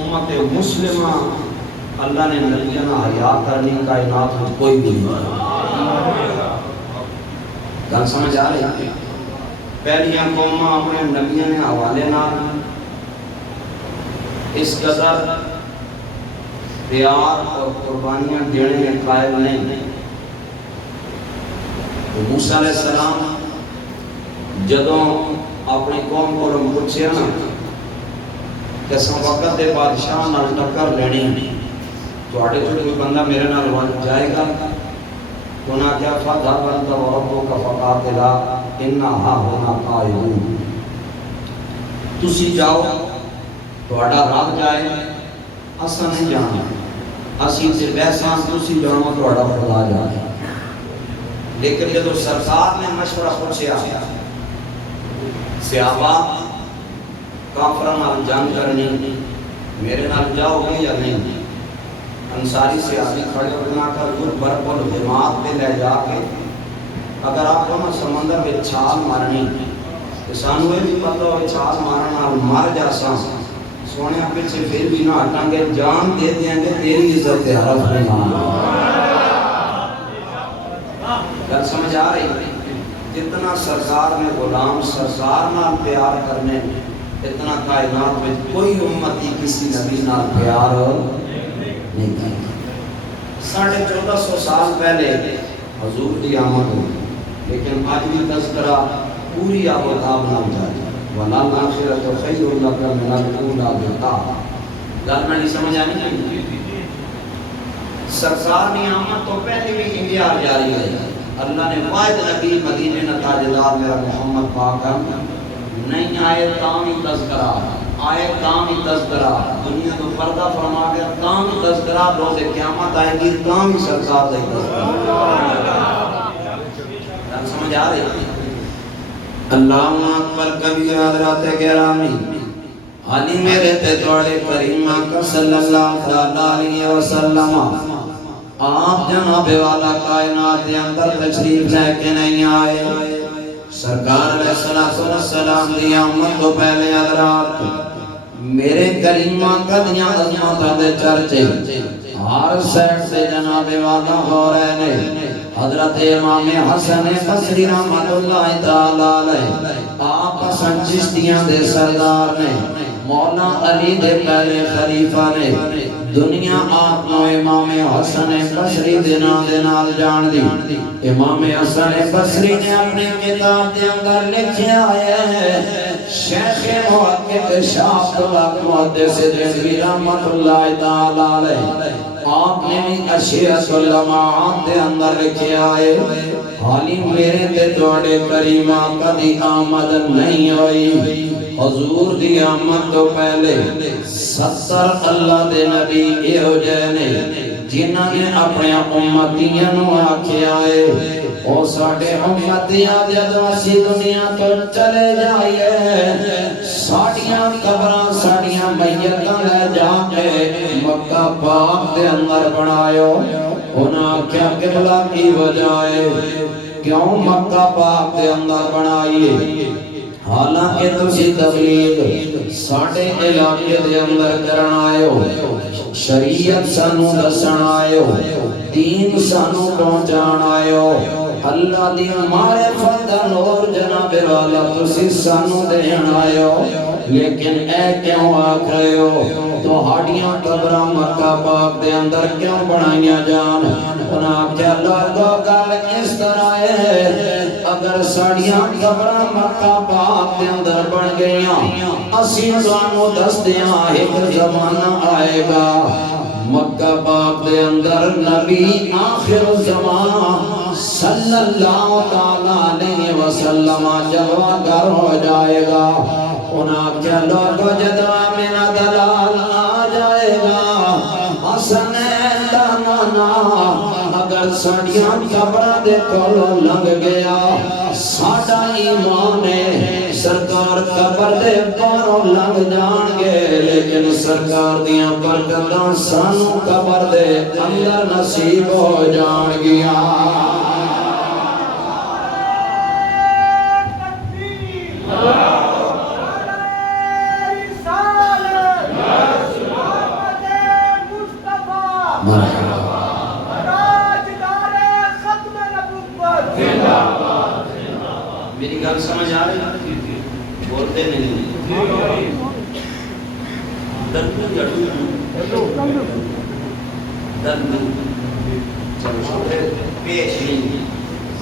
امت مسلمہ اللہ نے نبینا حیا کرنی کائنات میں کوئی بھی نہیں. گل سمجھ آ رہی ہے؟ پہلیاں قوماں اپنے نبیوں نے حوالے نال اس قدر پیار اور قربانیاں دینے میں قائل نہیں. موسیٰ علیہ السلام جدوں اپنی قوم کو پوچھیا نا کہ سن وقت دے بادشاہ نال ٹکر لینی تواڈے چوں کوئی بندہ میرے نال جائے گا؟ تو نہ کیا فَذْهَبْ أَنْتَ وَرَبُّكَ فَقَاتِلَا إِنَّا هَاهُنَا قَاعِدُونَ. تسی جاؤ تواڈا رب جائے اساں نہیں جانا، اسی تے بیساں تسی جاؤ تواڈا خدا جائے. لیکن جب سرکار نے مشورہ پوچھیا صحابہ کافراں نال جنگ کرنی میرے نال جاؤ گے یا نہیں؟ انصاری صحابی کھڑے ہونا کر برق الحمات پہ لے جا کے اگر آپ کو سمندر میں چھال مارنی تو سانو یہ بھی پتہ ہو چھال مارنا مر جاساں سونے پیچھے پھر بھی نہ ہٹاں گے، جان دے دیں گے تیری عزت ہے حرف میں گل سمجھ آ رہی ہے؟ جتنا سرکار نے غلام سرکار نال پیار کرنے اتنا کائنات میں کوئی امتی کسی نبی نال پیار نہیں کرتا. 1450 سال پہلے حضور کی آمد ہوئی لیکن آج بھی تذکرہ پوری آباداب نہ جائے. وَلَلْآخِرَةُ خَيْرٌ لَكَ مِنَ الْأُولَىٰ بِالْقَاعَ. گل میں نہیں سمجھ آنی چاہیے. سرکار کی آمد تو پہلے بھی انتظار جاری ہے. اللہ نے واحد نبی مدینے نہ تاجدار میرا محمد پاک نہیں آئے تام ہی تذکرہ، آئے تام ہی تذکرہ، دنیا تو پردہ فرما گیا تام ہی تذکرہ، روز قیامت آئے گی تام ہی سرکار دے تذکرہ. سمجھ آ رہی ہے؟ اللہ اکبر کبیر حضرات گرامی علی میرے تے توڑے کریمہ کا صلی اللہ علیہ وسلم آپ جناب والا کائنات کے اندر تشریف لے کے نہیں آئے. سرکار علیہ السلام دی آمد تو پہلے حضرات میرے کریمہ قدیاں عظمتاں دے چرچے ہر سیٹ سے جناب والا ہو رہے نے. حضرت امام حسن بصری رحمت اللہ تعالی علیہ آپ حسن چشتیاں دے سردار نے، مولا علی دے پہلے خلیفہ نے. دنیا آپ نو امام حسن بصری دے نال جان دی. امام حسن بصری نے اپنے کتاب دے اندر لکھیا ہے شیخ محقق شاہ عبداللہ محدث دہلوی رحمت اللہ تعالی علیہ آپ نے بھی اشیاء علماء دے اندر لکھیا ہے حالی میرے تے توڑے کریمہ کدی آمد نہیں ہوئی. حضور دی آمد تو پہلے 70 اللہ دے نبی اے ہو جانے جنہاں نے اپنے امتیاں نو آکھیا ہے او ساڑھے امتیاں جدو اسی دنیا تو چلے جائیے ساڑیاں قبران ساڑیاں میتاں لے جا کے مکہ پاک دے اندر بنایو. انہاں کیا قبلہ کی وجہ ہے کیوں مکہ پاک دے اندر بنائیے؟ حالانکہ تسی تبلیغ ساڑھے علاقے دے اندر کرن آئے ہو، شریعت سانو دسن آئے ہو، دین سانو پہنچان آئے ہو، اللہ دی معرفت دا نور جناب والا تسی سانو دین آئے ہو. لیکن اے کیوں آکھ رہے ہو تو ہاڑیاں قبرہ مکہ پاک دے اندر کیوں بنائیاں جان؟ انہاں کیا لوگوں گل اس طرح ہے اگر ساڑیاں قبرہ مکہ پاک دے اندر بن گئیاں اسی سانو دس دیاں ایک زمانہ آئے گا مکہ پاک دے اندر نبی آخر الزمان صلی اللہ تعالیٰ علیہ وسلم جلوہ گر ہو جائے گا. انہاں کیا لوگوں جدوہ مینا دلال آ جائے گا حسنین دا نانا اگر ساڑیاں قبرہ دے کولو لنگ گیا ساڑا ایمان ہے سرکار قبر دے پاروں لنگ جان گے لیکن سرکار دیاں برکتاں سانو قبر دے اندر نصیب ہو جان گیا. میری گل سمجھ آ رہی؟ بولتے نہیں دردو یا دردو چلو پیش نہیں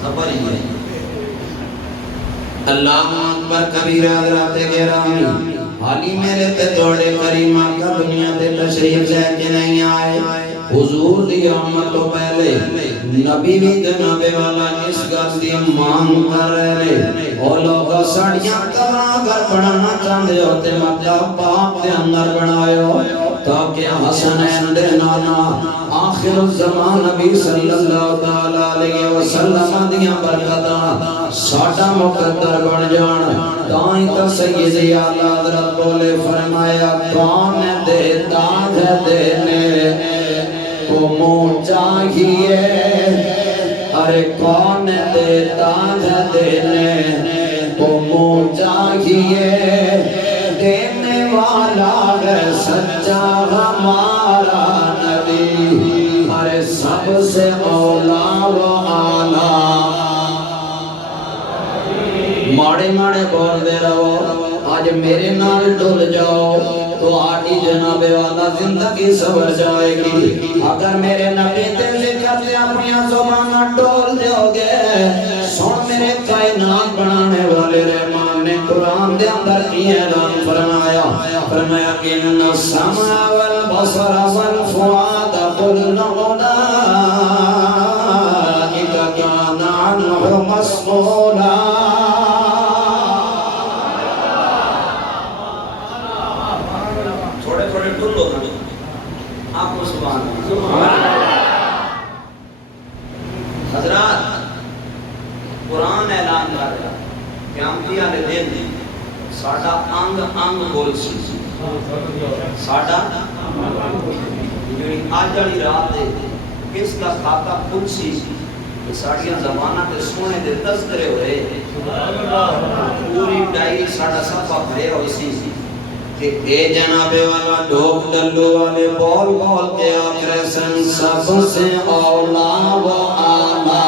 خبر ہی ہے اللہ اکبر کبیر حضرات گرامی حالی میرے تے توڑے کریمہ کا دنیا تے تشریف لے کے نہیں آئے حضور دی آمد تو پہلے نبی بھی جناب والا اس گل دی مانگ کر رہے او لوگ ساڑیاں کبرا اگر پڑھنا چاہتے ہوتے مطلب پاک دے اندر بنایو تاکہ حسنین دے نانا آخر الزمان نبی صلی اللہ علیہ وسلم دیاں برکتاں ساڑا مقدر بن جان دائیں تا سیدی اعلیٰ حضرت بولے فرمایا کون دیتا ہے دینے کو منہ چاہیے ارے کون دیتا ہے دینے کو منہ چاہیے دینے والا ہے سچا ہمارا نبی ارے سب سے اولا و آلہ ماڑے ماڑے بول دے رہو آج میرے نال ڈول جاؤ تو آٹی جناب والا زندگی سور جائے گی اگر میرے نبی تے ذکر سے اپنی زبانہ ڈول دیو گے سن میرے کائنات بنانے والے رحمان نے قرآن دے اندر کی اعلان فرمایا ان السمع والبصر والفؤاد كل اولئک کان عنہ مسئولا حضرات قرآن اعلان کر رہا قیامتی والے دن ساڈا انگ انگ بول سی ساڈا جڑی اج والی رات دے اس کا کھاتا خود سی کہ ساڈیاں زباناں تے سونے دے تذکرے ہوئے پوری ڈائری ساڈا صفحہ بھریا ہوئی سی کہ اے جناب والا ڈھوک ڈلو والے بول بول کے آخر سن سب سے اولا و آلہ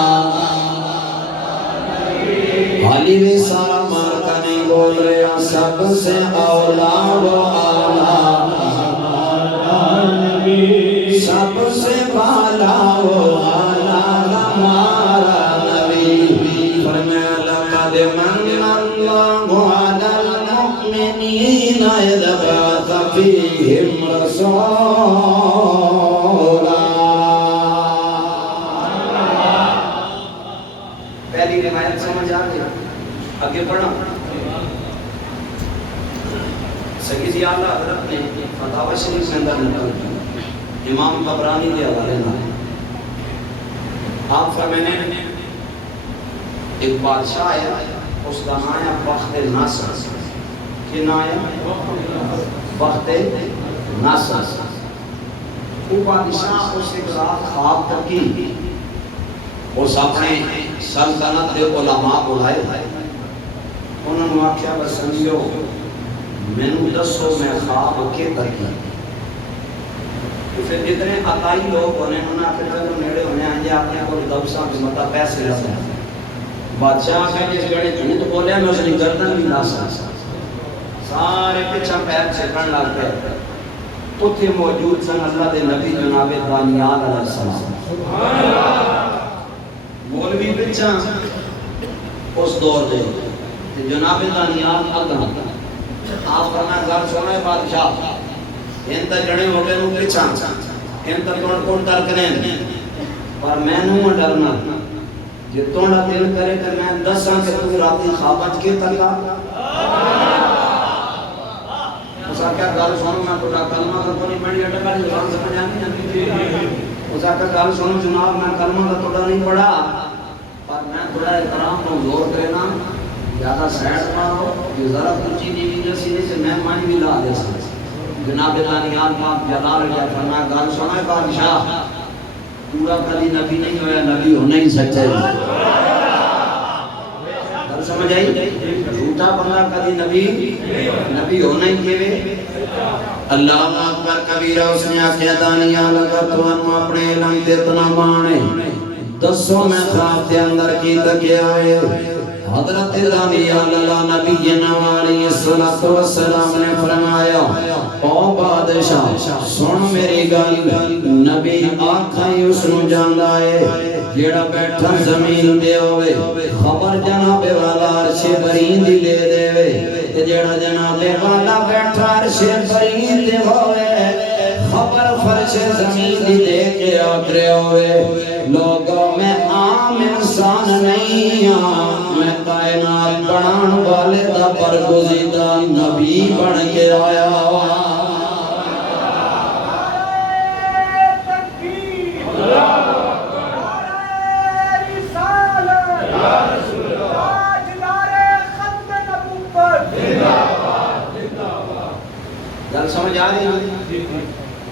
حالی بھی سارا مارکا نہیں بول رہے سب سے اولا و آلہ سب سے بالا و آلہ ہمارا نبی فرمایا لقد من اللہ علی المؤمنین اذ بعث فیہم رسولا پہلی روایت سمجھ آ گئی آگے پڑھا سیدی اعلیٰ حضرت نے فتاوی شریف کے اندر نقل کی امام طبرانی کے حوالے نہ آپ فرمانے ایک بادشاہ ہے اس کا نام ہے بخت ناصر کہ نام ہے بخت ناصر وہ بادشاہ اس ایک رات خواب تکی اس اپنے سلطنت کے علماء بلائے انہوں نے آکھیا بس سمجھو مینوں دسو میں خواب کے تکی پھر جتنے عطائی لوگ ہونے انہوں نے چلو نیڑے ہونے آئیں آپ نے کوئی دبسا مطلب پیسے رہتے ہیں بادشاہ میں جس گڑے چنی تو بولیا میں اس نے گردن بھی ناسا سارے پچھا پیر چھکن لگ گئے اتھے موجود سن اللہ دے نبی جناب دانیال علیہ السلام مولوی پچھا اس دور دے جناب دانیال اگاں آپ فرمایا گھر سونا بادشاہ انتا جڑے ہو گئے نو پچھا انتا کون کون ترکنے پر میں نو ڈرنا جی توڑا دل کرے کہ میں دساں کہ تو راتی خوابت کے تکا اسا کیا گل سنو میں تو کلمہ کا تو نہیں پڑھی اٹھا کر زبان سمجھ آنی اسا کیا گل سنو جناب میں کلمہ کا توڑا نہیں پڑھا پر میں تھوڑا احترام کو زور کرنا زیادہ سیٹ پاؤ یہ ذرا کچھ نہیں بھی جیسی نہیں سے میں مانی بھی لا دے سکتا جناب دانیال پاک جلال علیہ فرمایا گل سنا ہے بادشاہ پورا کلی نبی نہیں ہویا نبی ہونا ہی سچے گل سمجھ آئی جھوٹا بندہ کلی نبی ہونا ہی کیوے اللہ اکبر کبیرہ اس نے آکھیا دانیا لگا تو انو اپنے علم تے اتنا بانے دسو میں خواب دے اندر کی تکے آئے حضرت دانیال اللہ نبی علیہ السلام نے فرمایا او بادشاہ سن میری گل نبی آکھائی اس نو جاندا ہے جیڑا بیٹھا زمین دے ہوئے خبر جناب والا عرش برین دی لے دے وے جیڑا جناب والا بیٹھا عرش برین دے ہوئے خبر فرش زمین دی دے کے آکرے ہوئے لوگوں میں عام انسان نہیں ہاں میں کائنات بنان والے دا برگزیدہ نبی بن کے آیا گل سمجھ آ رہی ہے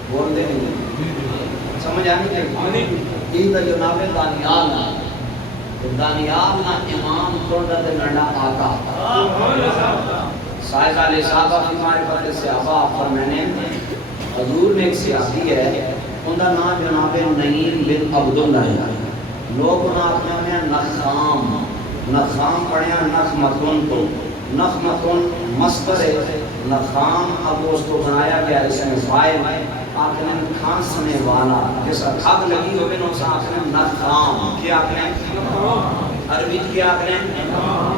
بول دے نہیں سمجھ آنی چاہیے یہ تو جناب دانیال نا امام توڑا دے نڈا آقا سائز علیہ صحابہ فی معرفت صحابہ فرمانے حضور میں ایک صحابی ہے ان کا نام جناب نعیم بن عبداللہ ہے لوگ انہوں نے نخام پڑھیا نخمتن تو نخمتن مصدر ہے نخام اب اس کو بنایا گیا اس میں فائل آکھنے کھانسنے والا جیسا کھگ لگی ہوئے نو سا آکھنے نخام کیا آکھنے عربی کیا آکھنے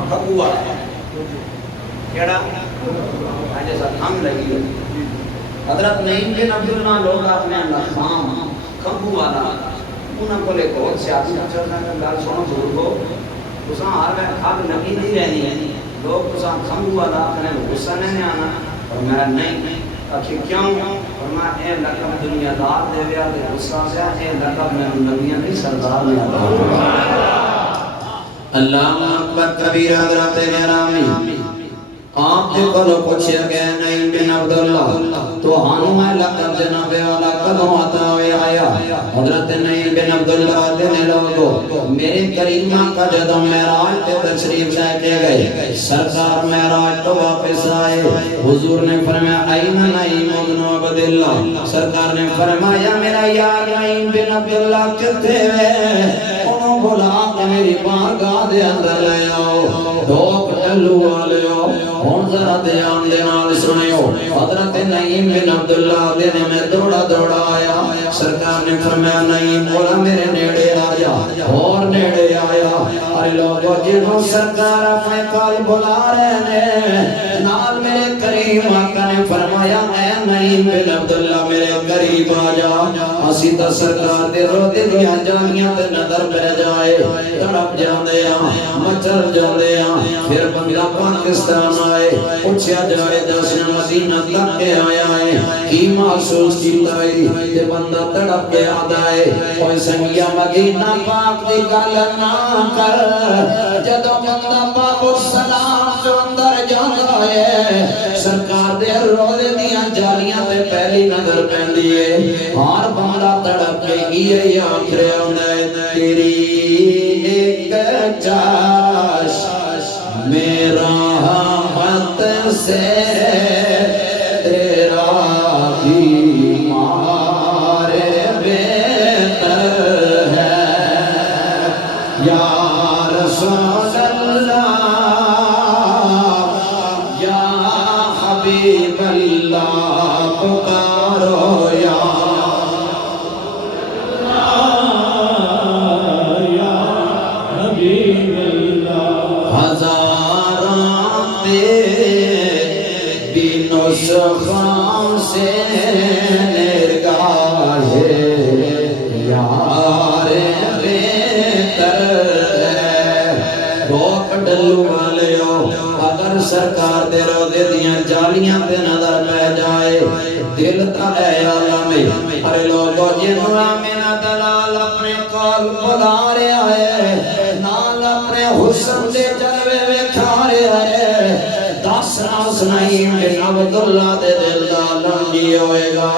کھگوا کیڑا جیسا کھنگ لگی ہوئے حضرت نعیم بن عبداللہ لوگ آکھنے نخام کھگو والا انہوں کو لے بہت سیاسی چلنا ہے گال سنو بزرگو اساں ہر میں کھگ لگی نہیں رہنی ہے لوگ اساں کھگو والا آکھنے غصہ نہیں آنا اور میرا نہیں اکھی کیوں اور میں اے لقب دنیا دار دے گیا دے غصہ سے اے لقب میں نبیان نہیں سردار میں اللہ اکبر کبیر حضرت گرامی آپ دیکھو لو پوچھے گئے نعیم بن عبداللہ تو ہانو میں لقب جناب والا کدوں آتا ہوئے آیا حضرت نعیم بن عبداللہ دینے لوگو میرے کریمہ کا جدو معراج تے تشریف لے کے گئے سرکار معراج تو واپس آئے حضور نے فرمایا این نعیم بن عبداللہ سرکار نے فرمایا میرا یار نعیم بن عبداللہ کتے ہوئے انہوں بلا کہ میری بارگاہ دے اندر لے آؤ ڈھوک ڈلو والے ہو ہون ذرا دیان دینال سنیو حضرت نعیم بن عبداللہ دینے میں دوڑا دوڑا آیا سرکار نے فرمایا نعیم بولا میرے نیڑے آیا اور نیڑے آیا ارے لوگو جنہوں سرکار اپنے کال بلا رہے ہیں نال میرے کریم آقا نے فرمایا اے نعیم بن عبداللہ میرے قریب آجا اسی تا سرکار دے رو دے دیا جانیاں تے نظر پہ جائے تڑپ جاندے ہیں مچل جاندے ہیں پھر بندہ پاکستان آئے اچھا جائے دسنا مدینہ تک کے آیا ہے کی محسوس کیتا ہے تے بندہ تڑپ کے آدھائے کوئی سنگیا مدینہ پاک دی گل نہ کر جدو بندہ پاک السلام جو اندر جاتا ہے سرکار دے روزے دیاں جالیاں تے پہلی نظر پہندی ہے ہار بندہ تڑپ کے یہ آنکھرے ہوندے تیری ایک چاش میرا حمد سے تیرا بیمار بہتر ہے یا رسول اللہ یا حبیب اللہ پکارو یا خام سے نرگاہ یار بہتر ہے بھوک ڈلو والے ہو اگر سرکار دے روزے دیاں جالیاں تے نظر پہ جائے دل تا اے عالمی ارے لوگو جنہوں آمینہ دلال اپنے قول بلا رہا ہے نال اپنے حسن دے جلوے وکھا رہا ہے دس نعیم بن عبداللہ دے دل دا لنگی ہوئے گا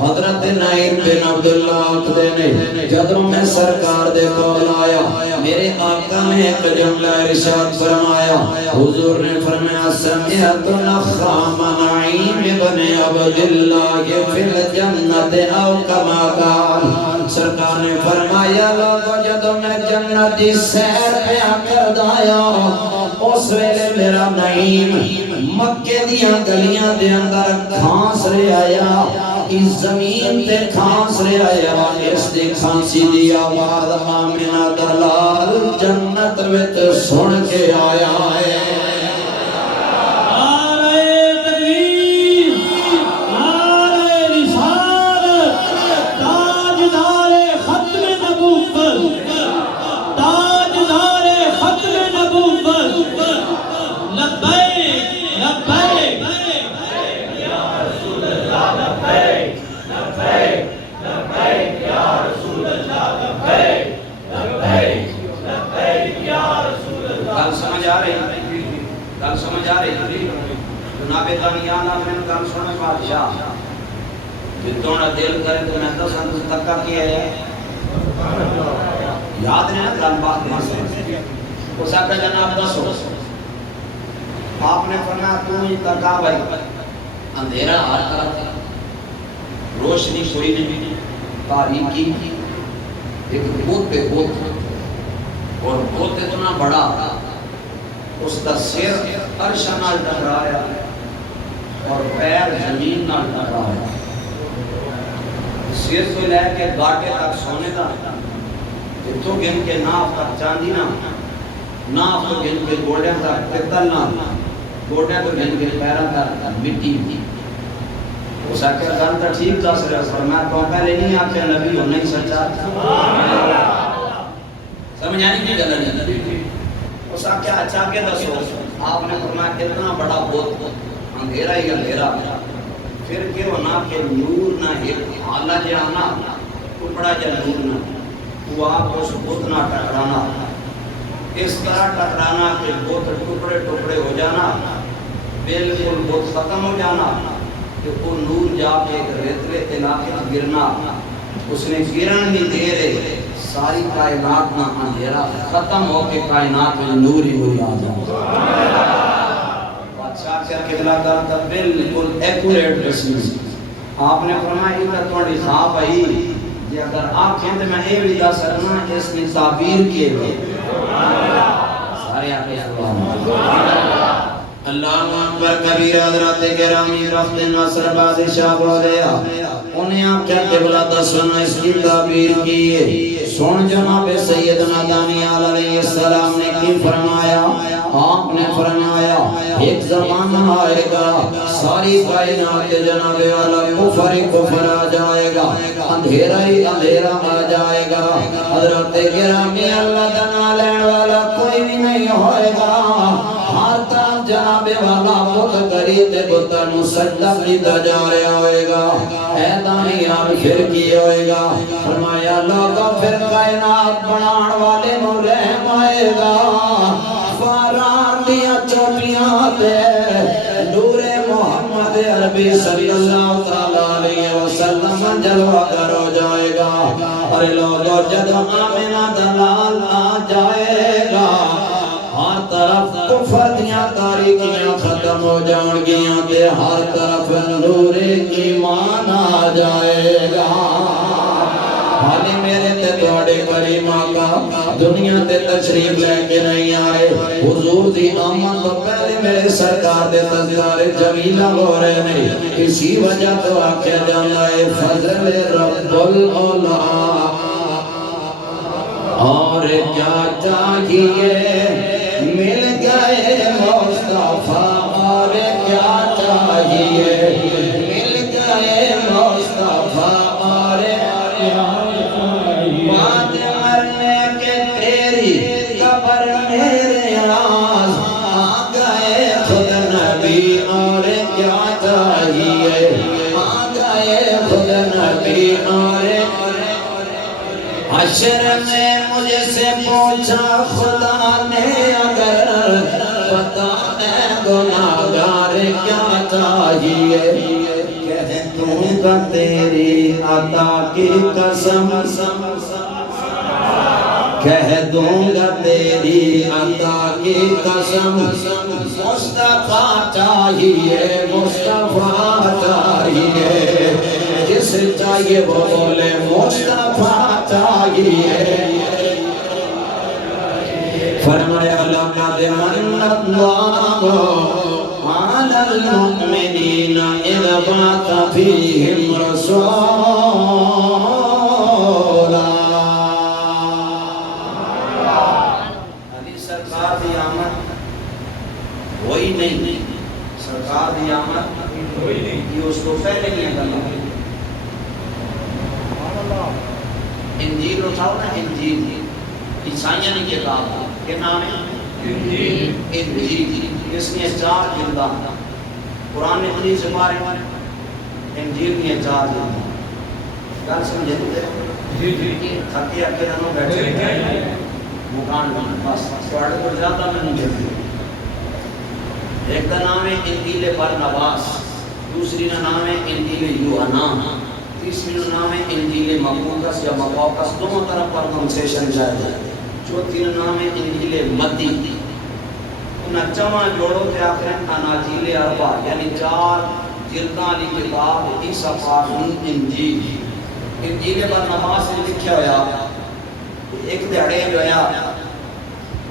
حضرت نعیم بن عبداللہ آکھتے نے جدوں میں سرکار دے کول آیا میرے آقا نے ایک جملہ ارشاد فرمایا حضور نے فرمایا سمعت نخام نعیم نعیم ابن عبداللہ فی الجنت او کما قال سرکار نے فرمایا لوگوں جدو میں جنت دی سیر پہ کر دایا اس ویلے میرا نعیم مکے دیاں گلیاں دے اندر کھانس رہے آیا اس زمین تے کھانس رہے آیا اس دی کھانسی دی آواز آمینہ دلال جنت وچ سن کے آیا ہے گل سمجھ آ رہی تھی جناب دانیال نے گل سنے بادشاہ جتوں نہ دل کرے تو میں دساں تو تکا کیا ہے یاد نہیں نا گل بات نہیں اس آقا جناب دسو آپ نے فرمایا تو ہی تکا بھائی اندھیرا ہر طرف روشنی کوئی نہیں تاریکی ایک بہت پہ بہت اور بہت اتنا بڑا اس کا سر عرش نال ٹکرایا اور پیر زمین نال ٹکرایا سر کو لے کے گاٹے تک سونے دا تو گن کے ناف تک چاندی ناف تو گن کے گوڑے تک پتل گوڑے تو گن کے پیروں تک مٹی اس آکے گل تو ٹھیک دس رہا سر میں تو پہلے نہیں آکے نبی ہو نہیں سچا سمجھانی کی گل نہیں اس آکے اچھا کے دسو آپ نے فرمایا کتنا بڑا بہت اندھیرا ہی اندھیرا پھر کیوں نہ کہ نور نہ ایک آلہ جانا ٹکڑا جا نور نہ وہ آپ اس بہت نہ ٹکرانا اس طرح ٹکرانا کہ بہت ٹکڑے ٹکڑے ہو جانا بالکل بہت ختم ہو جانا کہ وہ نور جا کے ایک ریتلے علاقے میں گرنا اس نے گرن بھی دے رہے ساری کائنات نہ اندھیرا ختم ہو کے کائنات میں نور ہی نور آ جائے بادشاہ کیا قبلہ کرتا بالکل ایکوریٹ رسمی آپ نے فرمایا یہ تھوڑی خواب آئی یہ اگر آپ کہتے میں اے بھی دا سکنا اس نے تعبیر کیے گئے سارے آپ اللہ اکبر کبیر حضرت گرامی رفت نصر بادشاہ بولیا انہیں آپ کیا قبلہ دسنا اس کی تعبیر کیے سن جناب سیدنا دانیال علیہ السلام نے کی فرمایا آپ نے فرمایا ایک زمانہ آئے گا ساری کائنات جناب والا کفر ہی کفر آ جائے گا اندھیرا ہی اندھیرا آ جائے گا حضرت گرامی اللہ دنا لین والا کوئی بھی نہیں ہوئے گا ہر طرف جناب والا بہت غریب بتا نو سجدہ کیتا جا رہا ہوئے گا اے دانیال پھر کی ہوئے گا فرمایا لوگا پھر کائنات بنان والے نو رحم آئے گا فاران دیا چوٹیاں دے نور محمد عربی صلی اللہ تعالیٰ علیہ وسلم جلوہ کر ہو جائے گا اور لوگو جد آمینہ دلال آ جائے گا ہر طرف کفر دیاں تاریکیاں ختم ہو جان گیاں دے ہر طرف نور ایمان آ جائے گا حالی میرے تے توڑے کریم آقا دنیا تے تشریف لے کے نہیں آئے حضور دی آمن تو پہلے میرے سرکار دے تذکار جمیلہ ہو رہے نہیں اسی وجہ تو آکے جانا ہے فضل رب الاولاد اور کیا چاہیے مل گئے مصطفیٰ اور کیا چاہیے مل گئے مصطفیٰ اور کیا بات مرنے کے تیری قبر میرے آس آ گئے خود نبی اور کیا چاہیے آ گئے خود نبی اور حشر میں مجھ سے پوچھا خدا نے اگر بتا اے گناہگار کیا چاہیے کہہ دوں گا تیری عطا کی قسم کہہ دوں گا تیری عطا کی قسم مصطفیٰ چاہیے مصطفیٰ چاہیے جس چاہیے وہ بولے مصطفیٰ چاہیے فرمایا لقد من اللہ علی المؤمنین اذ بعث فیہم رسولا علی سرکار دی آمد وہی نہیں سرکار دی آمد وہی نہیں یہ اس کو پہلے نہیں کرنا انجیل اٹھاؤ نا انجیل عیسائیوں نے کتاب کے نام ہے انجیل اس میں 4 جلداں قرآن مجید سے پارے انجیل میں 4 جلداں گل سمجھے جی تھکی اکے دنوں بیٹھے مکان بس تھوڑے کو زیادہ میں نہیں دیتے ایک کا نام ہے انجیل برنباس دوسری کا نام ہے انجیل یوحنا تیسری کا نام ہے انجیل مقدس یا مقدس دونوں طرف پروننسیشن جائے چوتھی کا نام ہے انجیل متی انہاں چواں جوڑو تے آخر اناجیل اربع یعنی 4 جلداں والی کتاب عیسیٰ پاک دی انجیل انجیل برنباس میں لکھا ہوا ایک دہاڑے جو ہے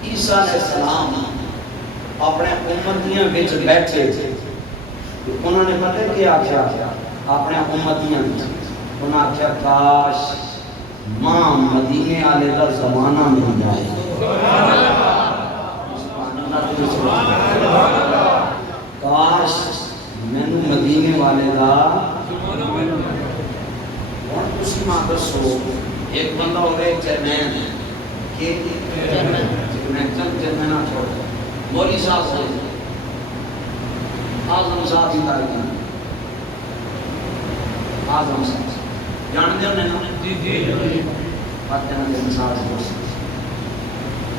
عیسیٰ علیہ السلام اپنے امتیاں وچ بیٹھے انہوں نے پتہ کیا کیا اپنے امتیاں انہاں کیا کاش ماں مدینے والے دا زمانہ مل جائے کاش مینوں مدینے والے دا اور اسی ماں دسو ایک بندہ ہو گئے چیئرمین کہ چیئرمین چھوڑ مولی صاحب سے آزم صاحب ہی تاریخ آزم صاحب جان دے انہیں نا جی بات جانا دے مثال سے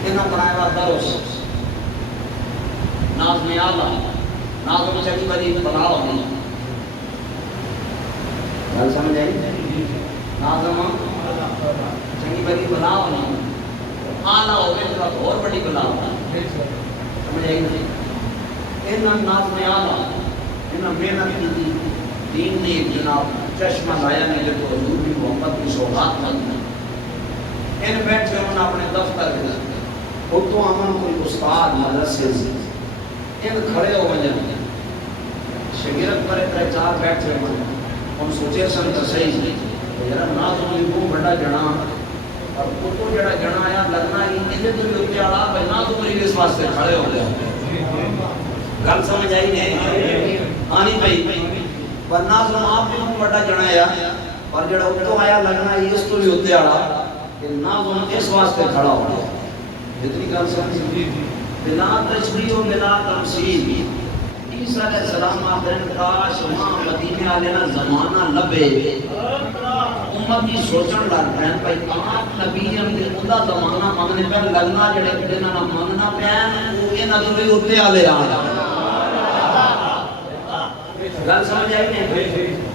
انہاں بنائے بات دروس نازم آلہ نازم چکی بڑی بناو نہیں گل سمجھ آئی نازم چکی بڑی بناو نہیں آلہ ہو گئے تو اور بڑی بناو سمجھ آئی نہیں انہاں نازم آلہ انہاں محنت کی دین نے جناب چشمہ لایا نے جو حضور بھی محمد کی سوغات مدینہ ان بیٹھے انہوں اپنے دفتر کے اتو امن کوئی استاد مدرسے سے ان کھڑے ہو گئے شگیرت پر ایک 4 بیٹھے ہوئے ان سوچے سن تو صحیح نہیں یار نازم کو بڑا جنا اور اتو جڑا جنا آیا لگنا ہی انہیں تو بھی اتنے آڑا بھائی نازم اس واسطے کھڑے ہو گئے گل سمجھ آئی نہیں آنی بھائی پر نازم آپ بھی کو بڑا جنا آیا اور جڑا اتو آیا لگنا ہی اس تو بھی اتنے آڑا کہ نازم اس واسطے کھڑا ہو گیا اتنی گل سمجھ بلا تشبیہ و بلا تمثیل عیسیٰ علیہ السلام آتے ہیں کاش ماں مدینے والے نا زمانہ لبے امت کی سوچن لگ رہے ہیں بھائی آپ نبی ہم دے خدا زمانہ مانگنے پر لگنا جڑے دینا نہ مانگنا پہن یہ نہ تو بھی ہوتے آلے آنا گل سمجھ آئی نہیں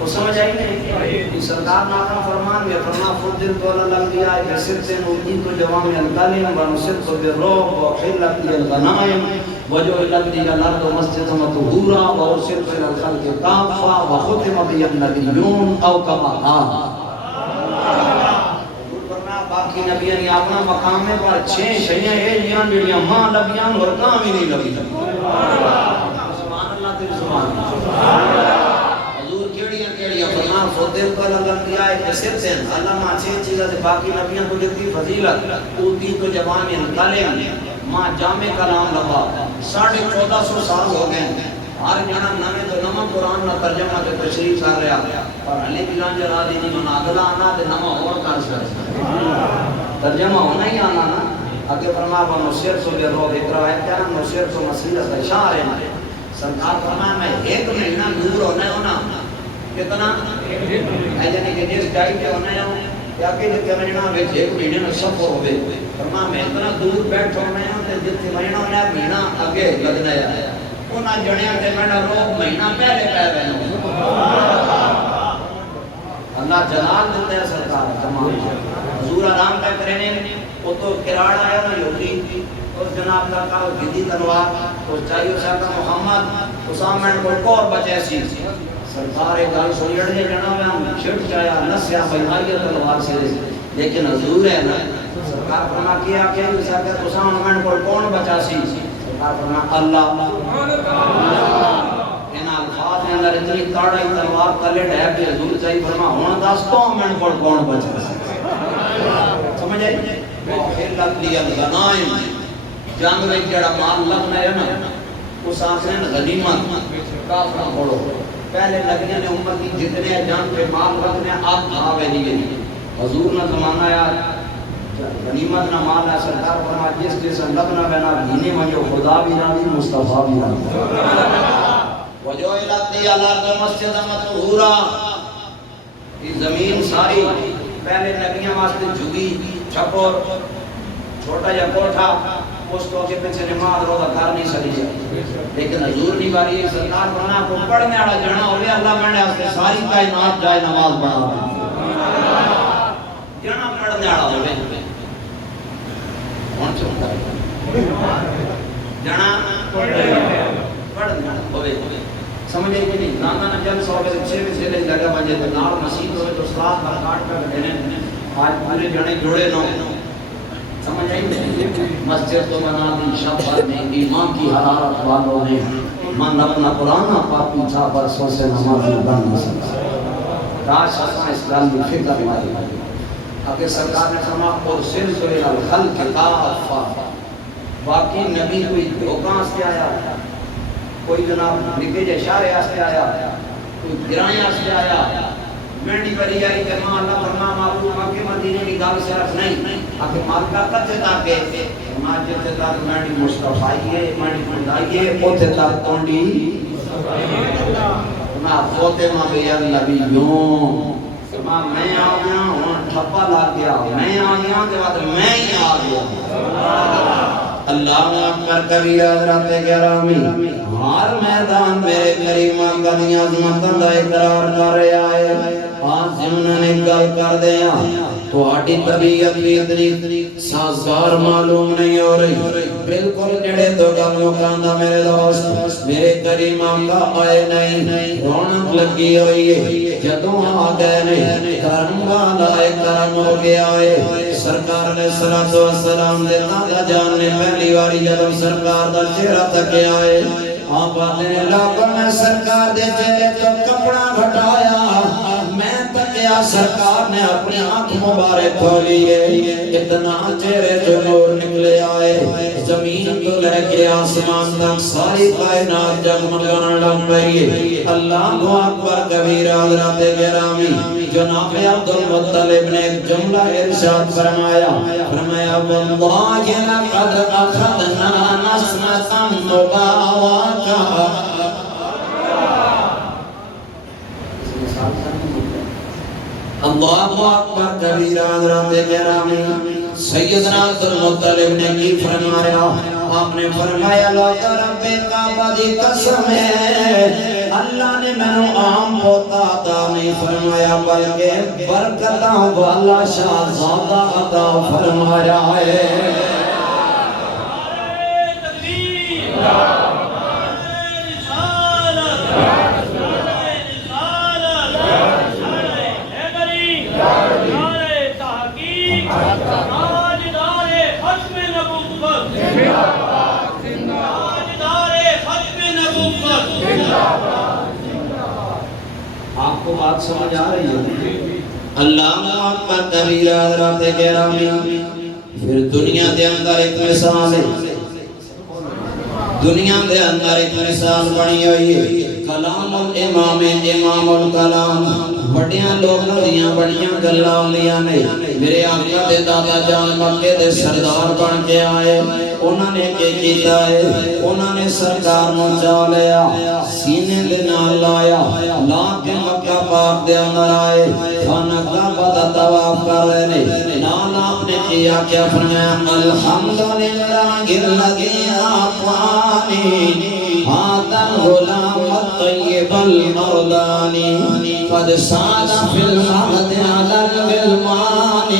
وہ سمجھ آئی نہیں سرکار ناکہ فرمان میں فرما فضل تو الانبیاء بسر سے نوردی تو جوام الکلم ونصر تو بالروح وحلت للغنائم وجو الذي الارض مسجد مطهورا وارسلت الى الخلق كافة وختم بي النبيون او كما قال باقی نبیوں نے اپنا مقام میں پر 6 شیئیں ایلیاں جڑیاں ماں نبیاں اور کام ہی نہیں لگی سبحان اللہ تیری سبحان اللہ حضور کیڑیاں فرمان فضل تو الانبیاء بسر سے اللہ ماں 6 چیزیں سے باقی نبیوں کو جتنی فضیلت اوتی تو جوام الکلم ماں جامع کلام لبا 1450 سال ہو گئے ہر جانا نمیں تو نمہ قرآن نہ ترجمہ کے تشریف کر رہا اور علی بلان جرا دینی من آدھلا آنا دے نمہ اور کر سکتا ترجمہ ہونا ہی آنا نا اگر فرما با نصیر تو بے روح اقرا ہے کیا نصیر تو مسیلت اشار ہے سرکار فرمایا میں ایک مہینہ دور ہونا کتنا ہے جانے کہ جس ڈائی کے ہونا ہے یا کہ جتنے مہینہ میں ایک مہینے میں سفر ہوئے فرمایا میں اتنا دور بیٹھ ہونا ہے جتنے مہینہ ہونا ہے مہینہ آگے لگنا ہے انہاں جڑیاں تے میں روح مہینہ پہلے پہ رہے ہیں اللہ جلال دیتے ہیں سرکار تمام حضور آرام کا کرنے وہ تو کراڑ آیا نا یہودی اور جناب کا کہا گدی تلوار تو چاہیے صاحب محمد اسامہ کو اور بچے سی سرکار ایک گل سوئی اڑے جنا میں چھٹ چایا نسیا بھائی تلوار سے لیکن حضور ہے نا سرکار فرما کیا کہ صاحب اسامہ کو کون بچا سی سرکار فرما اللہ ان الفاظ کے اندر اتنی تاڑی تلوار تلے ہے کہ حضور چاہیے فرما ہن دس تو میں کو کون بچا سی سمجھ آئی پھر لگ لیا غنائم جنگ میں جڑا مال لگنا ہے نا اس آسے غنیمت کافرہ پڑھو پہلے لگنے نے امت کی جتنے جنگ پہ مال لگنے آپ بھاوے نہیں گئی حضور نے زمانہ یا غنیمت نہ مال ہے سرکار فرما جس جس لگنا بنا بھینے میں جو خدا بھی نہ دی مصطفیٰ بھی نہ دی وجو الہتی اللہ مسجد مطہورا یہ زمین ساری پہلے نبیوں واسطے جھگی چھپور چھوٹا یا کوٹھا اس کو کے پیچھے نماز روزہ کر نہیں سکتی لیکن حضور کی باری سرکار بنا کو پڑھنے والا جنا ہوے اللہ میں نے ساری کائنات جائے نماز پڑھا جنا پڑھنے والا ہوے کون چاہتا ہے جنا پڑھنے ہوے سمجھے کہ نہیں نانا نے جب 100 سے 6 سے لے جگہ بجے تو نال مسجد ہوے تو استاد کا کاٹ کر دینے آج پورے جنے جڑے نہ سمجھ آئی مسجد تو بنا دی شب میں ایمان کی حرارت والوں نے من اپنا پرانا پاپی چھا برسوں سے نمازی بن نہ سکتا کاش اساں اس گل کی فکر ماری اگر سرکار نے فرما اور سلسلے الخلق کافہ باقی نبی کوئی دھوکاں سے آیا کوئی جناب نکے جے اشارے واسطے آیا کوئی گرائیں واسطے آیا منڈی بری آئی کہ ماں اللہ فرما معلوم ہے کہ مدینے کی گل صرف نہیں آخر مال کا کتے تک ہے فرما جتے تک منڈی مصطفی ہے منڈی خدائی ہے اوتے تک تونڈی فرما فاطمہ بیان نبیوں فرما میں آ گیا ہوں ٹھپا لا گیا میں آ گیا کے بعد میں ہی آ گیا اللہ اکبر کبیر حضرات گرامی ہر میدان میرے کریم آقا دی عظمت دا اقرار کر رہا ہے آج انہوں نے گل کر دیا تو آٹی طبیعت بھی اتنی سازگار معلوم نہیں ہو رہی بلکل جڑے تو گل مکاندہ میرے دوست میرے کریم آقا آئے نہیں رونق لگی ہوئی ہے جدوں آ گئے نہیں کرم والا کرم ہو گیا ہے سرکار علیہ السلام دے دادا جان نے پہلی باری جب سرکار دا چہرہ تکے آئے آپ نے لاکھوں میں سرکار دے چہرے تو کپڑا گھٹایا میں تکیا سرکار نے اپنی آنکھ مبارک کھولی ہے اتنا چہرے جو نور نکلے آئے زمین تو لے کے آسمان تک ساری کائنات جگمگان لگ گئی ہے اللہ اکبر کبیر حضرات گرامی جناب عبدالمطلب نے ایک جملہ ارشاد فرمایا واللہ لقد اخذنا نسمة مبارکہ اللہ اکبر کبیر حضرات گرامی سیدنا عبدالمطلب نے کی فرمایا آپ نے فرمایا لا رب کعبہ دی قسم ہے اللہ نے میں عام ہوتا عطا نہیں فرمایا بلکہ برکتاں والا شہزادہ عطا فرمایا ہے آپ کو بات سمجھ آ رہی ہے اللہ اکبر کبیر حضرات گرامی پھر دنیا دے اندر ایک مثال ہے دنیا دے اندر ایک مثال بنی ہوئی ہے کلام الامام امام الکلام بڑیاں لوگوں دیاں بڑیاں گلاں ہوندیاں نے میرے آقا دے دادا جان مکے دے سردار بن کے آئے انہوں نے کیا کیتا ہے انہوں نے سرکار نو چا لیا سینے دے نال لایا لا کے مکہ پاک دے اندر آئے خانہ کعبہ دا طواف کر رہے نے نال آپ نے کیا فرمایا الحمدللہ الإله الذي أعطاني هذا الغلام الطيب المرضاني قد ساد في المهد على الغلمان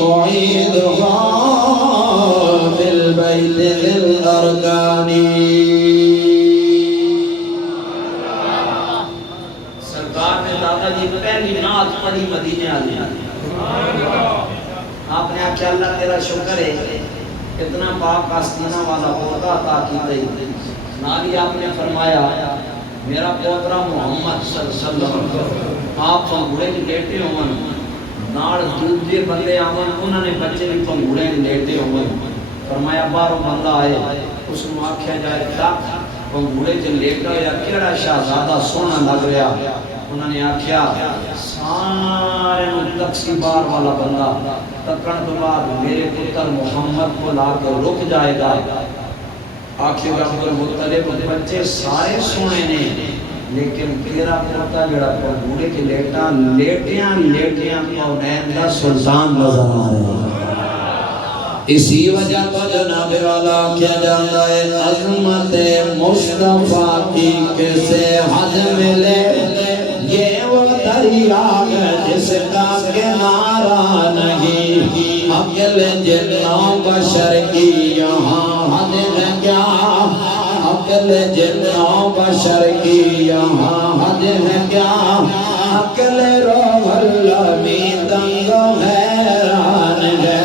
أعيدها في البيت ذي الأركان. سرکار نے دادا جی پہلی نعت پڑھی مدینے آنے آپ نے آخیا اللہ تیرا شکر ہے اتنا پاک آستینہ والا پوتا عطا کی گئی. نالی آپ نے فرمایا میرا پوترا محمد صلی اللہ علیہ وسلم آپ پنگوڑے کی لیٹے ہوں ناڑ دوسرے بندے آمن انہوں نے بچے بھی پنگوڑے کی لیٹے ہوں. فرمایا بارو بندہ آئے اس کو آکھیا جائے تک پنگوڑے کے لیٹا یا کیڑا شہزادہ سونا لگ رہا. انہوں نے آکھیا سارے تقسی بار والا بندہ تکڑ تو بعد میرے پتر محمد کو لا کے رک جائے گا. آخر عبد المطلب بچے سارے سونے نے لیکن تیرا پوتا جڑا پنگوڑے کے لیٹا لیٹیاں کونین دا سلطان نظر آ رہے ہیں. اسی وجہ تو جناب والا کیا جاتا ہے عظمت مصطفیٰ کی کسے حد ملے یہ وہ دریا ہے جس کا کنارہ نہیں. عقل جنوں بشر کی یہاں حد ہے کیا عقل جنوں بشر کی یہاں حد ہے کیا عقل روح اللہ میں دنگ حیران ہے.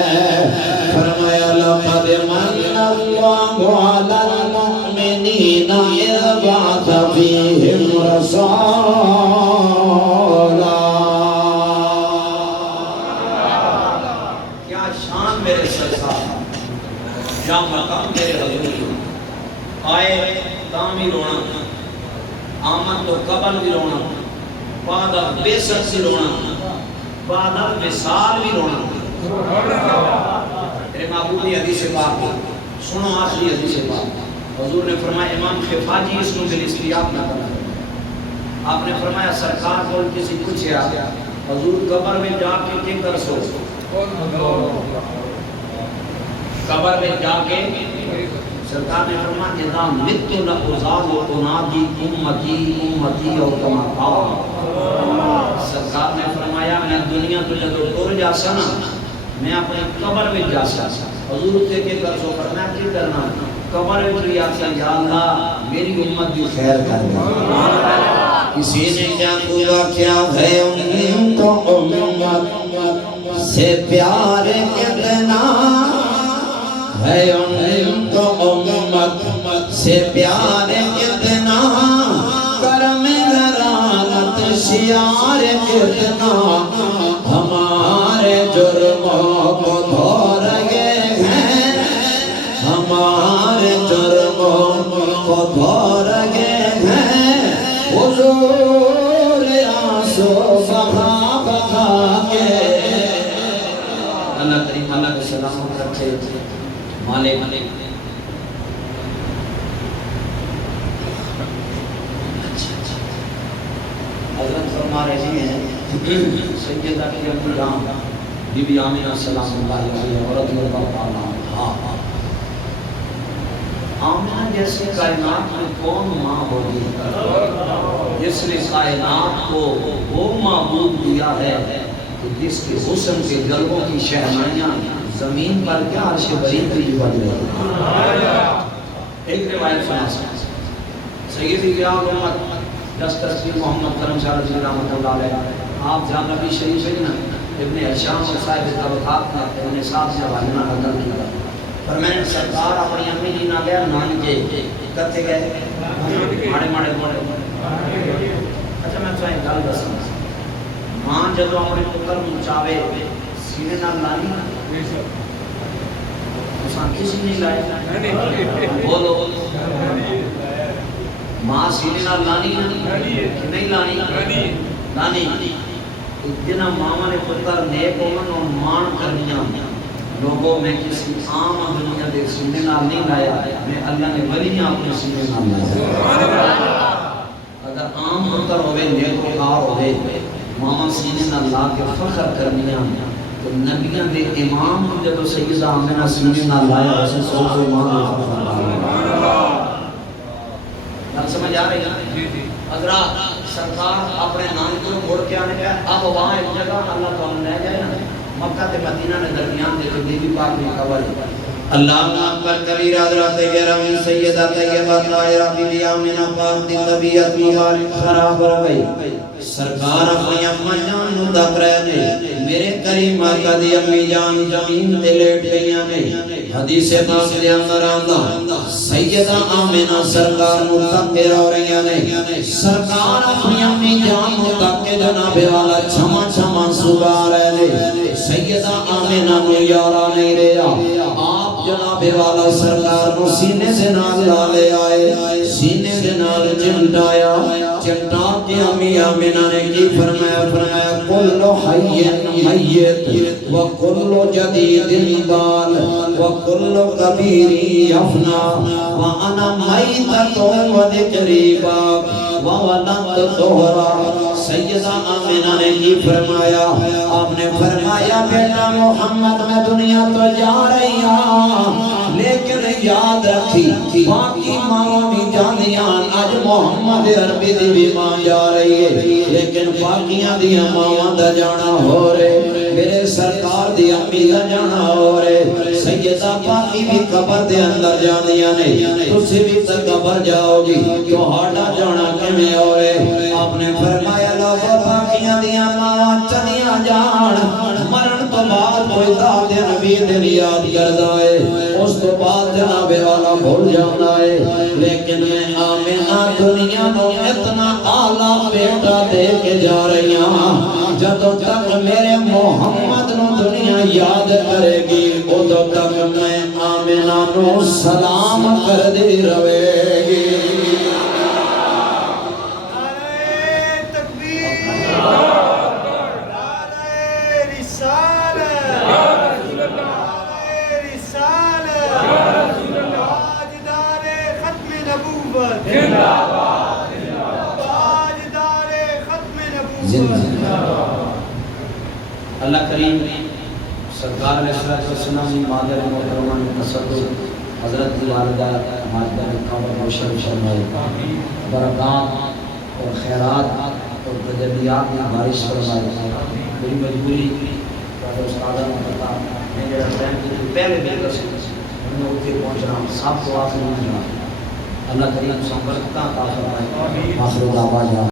فرمایا لقد من اللہ علی المؤمنین اذ بعث فیہم رسولا. کیا شان میرے سرکار کیا مقام میرے حضور آئے تاں بھی رونا آمد تو قبل بھی رونا بعد اب بیست بھی رونا بعد اب وصال بھی رونا. میرے معبودی حدیث پاک سنو آخری حدیث پاک حضور نے فرمایا امام خفاجی اس کو دل استیاب نہ کرنا. آپ نے فرمایا سرکار کو کسی پوچھیا حضور قبر میں جا کے کیا کر سو قبر میں جا کے سرکار نے فرمایا اذا مت لأزاد انادی امتی امتی اور کما قال. سرکار نے فرمایا میں دنیا تو جب ٹر جاسا نا میں اپنی قبر میں جاسا. حضور سے کہ کر سو فرمایا کی کرنا قبر میں تو یا اللہ میری امت کی خیر کر دے. کسی نے کیا پورا کیا ہے ان تو امت سے پیار کتنا ہے ان تو امت سے پیار کتنا کرم غرانت شیار کتنا ہمارے جرموں کو دھو رہے ہیں ہمارے جرموں کو دھو رہے ہیں. حضور آنسو بہا بہا کے اللہ کریم اللہ کے سلامت رکھے مالک حضرت فرما رہے ہیں سیدہ کی امی جان بی بی آمینہ سلام اللہ علیہ ورضی اللہ عنہا. آمینہ جیسی کائنات میں کون ماں ہوگی جس نے کائنات کو وہ معبود دیا ہے کہ جس کے حسن کے جلووں کی شہنائیاں زمین پر کیا عرش برین کی جو بج رہی ہے. ایک روایت سنا سیدی گیال امت دسترسی محمد کرم شاہ رضی رحمت اللہ علیہ آپ جہاں نبی شریف ہے نا ابن ارشام اور صاحب طبقات میں ابن صاحب سے حوالہ نقل کیا پر میں نے سرکار اپنی امی جی نہ گیا نان کے کتے گئے ماڑے ماڑے ماڑے. اچھا میں تو ایک گل دساں ماں جدو اپنے پتر نوں چاہے سینے نال لانی اساں کسی نہیں لائے بولو ماں سینے نال لانی کہ نہیں لانی لانی. جنہ ماما نے پتر نیک ہومن اور مان کرنیاں لوگوں میں کسی عام دنیا دے سینے نال نہیں لایا میں اللہ نے ولیاں اپنے سینے نال لایا. اگر عام پتر ہوئے نیک وکار ہوئے ماما سینے نال لا کے فخر کرنیاں تو نبیوں دے امام کو جب سیدہ آمنہ سینے نہ لایا اسے سو کو امام دے فرمایا سمجھ آ رہی ہے حضرات سرکار اپنے نام کو مڑ کے آنے گیا اب وہاں ایک جگہ اللہ تو ہم لے جائے نا مکہ تے مدینہ نے درمیان دے جو بی بی پاک میں قبر ہے اللہ اکبر کبیر حضرت گرم سیدہ طیبہ طاہرہ بی بی آمنہ پاک دی طبیعت مبارک خراب ہو گئی سرکار اپنی اما جان نو دب رہے نے میرے کریم آقا دی امی جان زمین تے لیٹ گئیاں نے حدیث پاک دے اندر آندا سیدہ آمنہ سرکار نو تک کے رو رہیاں نے سرکار اپنی امی جان نو تک کے جناب والا چھما چھما سبا رہے نے سیدہ آمنہ نو یارا نہیں رہا آپ جناب والا سرکار نو سینے سے نال لے آئے سینے سے نال چمٹایا چمٹا کے امی آمنہ نے کی فرمایا کل حی میت و کل جدید بال و کل کبیر یفنا و انا میتت و ذکری باق و ولد زہرا سیدہ آمنہ نے کی فرمایا آپ نے فرمایا بیٹا محمد میں دنیا تو جا رہی ہوں لیکن یاد رکھی باقی ماں بھی جانیاں آج محمد عربی دی بھی ماں جا رہی ہے لیکن باقیاں دیا ماں دا جانا ہو رہے میرے سرکار دی امی دا جانا ہو رہے سیدہ باقی بھی قبر دے اندر جانیاں نہیں تُسی بھی تک قبر جاؤ گی تو ہاڑا جانا کمیں ہو رہے آپ نے فرمایا لوگوں باقیاں دیا ماں چنیاں جان مرن تو بعد کوئی داد نبی دن یاد کردہ ہے اس تو بعد جناب والا بھول جانا ہے لیکن میں آمنہ دنیا نو اتنا آلہ بیٹا دے کے جا رہی ہوں جدوں تک میرے محمد نو دنیا یاد کرے گی ادھوں تک میں آمنہ نو سلام کر دی روے گی اللہ کریم سرکار علیہ السلام کی مادر محترمہ نے تصدق حضرت والدہ ماجدہ نے قبر روشن فرمائے برکات اور خیرات اور تجلیات میں بارش فرمائے میری مجبوری کہ استادہ مطلع میں جڑا ٹائم کی پہلے بھی رسے میں اتنے پہنچنا سب کو آخر پہنچنا اللہ کریم سن برکتاں عطا فرمائے آخر دعوانا